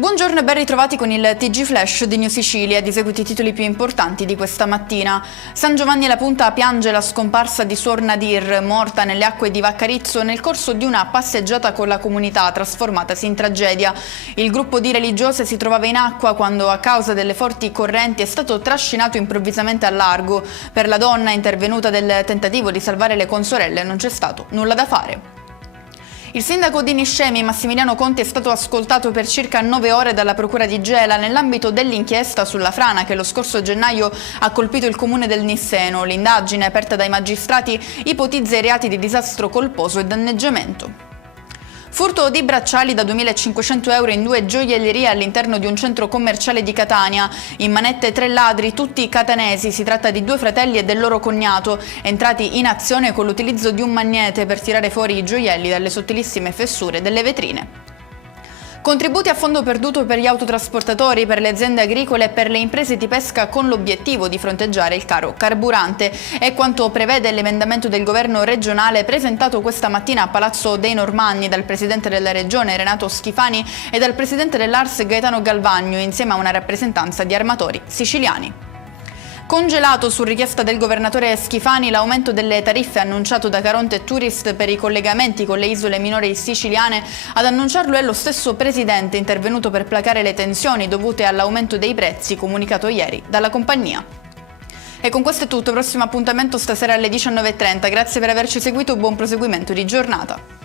Buongiorno e ben ritrovati con il TG Flash di New Sicilia. Di seguito i titoli più importanti di questa mattina. San Giovanni La Punta piange la scomparsa di Suor Nadir, morta nelle acque di Vaccarizzo nel corso di una passeggiata con la comunità, trasformatasi in tragedia. Il gruppo di religiose si trovava in acqua quando, a causa delle forti correnti, è stato trascinato improvvisamente al largo. Per la donna intervenuta del tentativo di salvare le consorelle non c'è stato nulla da fare. Il sindaco di Niscemi, Massimiliano Conti, è stato ascoltato per circa 9 ore dalla procura di Gela nell'ambito dell'inchiesta sulla frana che lo scorso gennaio ha colpito il comune del Nisseno. L'indagine, aperta dai magistrati, ipotizza i reati di disastro colposo e danneggiamento. Furto di bracciali da 2.500 euro in 2 gioiellerie all'interno di un centro commerciale di Catania. In manette 3 ladri, tutti catanesi. Si tratta di 2 fratelli e del loro cognato, entrati in azione con l'utilizzo di un magnete per tirare fuori i gioielli dalle sottilissime fessure delle vetrine. Contributi a fondo perduto per gli autotrasportatori, per le aziende agricole e per le imprese di pesca con l'obiettivo di fronteggiare il caro carburante. È quanto prevede l'emendamento del governo regionale presentato questa mattina a Palazzo dei Normanni dal presidente della regione Renato Schifani e dal presidente dell'ARS Gaetano Galvagno, insieme a una rappresentanza di armatori siciliani. Congelato su richiesta del governatore Schifani l'aumento delle tariffe annunciato da Caronte Tourist per i collegamenti con le isole minori siciliane, ad annunciarlo è lo stesso presidente intervenuto per placare le tensioni dovute all'aumento dei prezzi comunicato ieri dalla compagnia. E con questo è tutto, prossimo appuntamento stasera alle 19:30. Grazie per averci seguito, buon proseguimento di giornata.